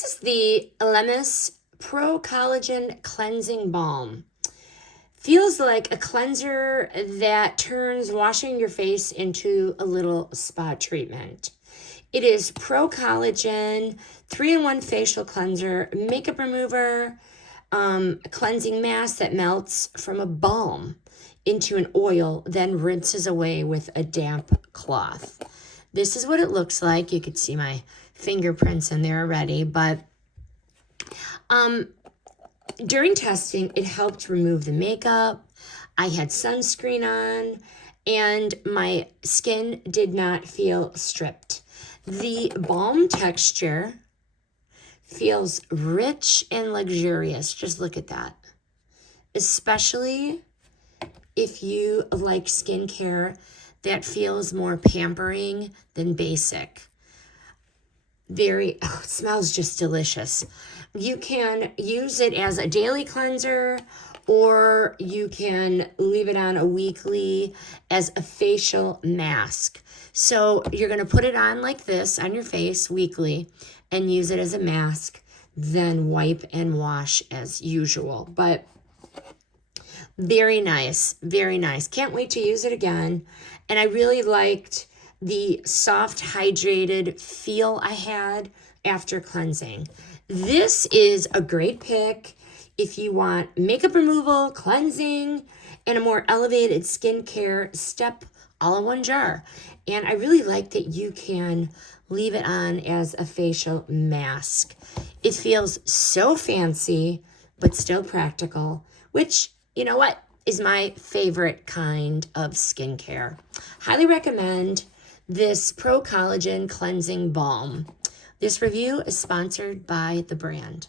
This is the ELEMIS Pro-Collagen Cleansing Balm. Feels like a cleanser that turns washing your face into a little spa treatment. It is Pro-Collagen, 3-in-1 facial cleanser, makeup remover, cleansing mask that melts from a balm into an oil, then rinses away with a damp cloth. This is what it looks like. You could see my fingerprints in there already, but during testing, it helped remove the makeup. I had sunscreen on, and my skin did not feel stripped. The balm texture feels rich and luxurious. Just look at that. Especially if you like skincare that feels more pampering than basic. It smells just delicious. You can use it as a daily cleanser, or you can leave it on a weekly as a facial mask. So you're going to put it on like this on your face weekly and use it as a mask, then wipe and wash as usual. But very nice, very nice. Can't wait to use it again. And I really liked the soft, hydrated feel I had after cleansing. This is a great pick if you want makeup removal, cleansing, and a more elevated skincare step all in one jar. And I really like that you can leave it on as a facial mask. It feels so fancy, but still practical, which, you know what, is my favorite kind of skincare. Highly recommend this Pro-Collagen Cleansing Balm. This review is sponsored by the brand.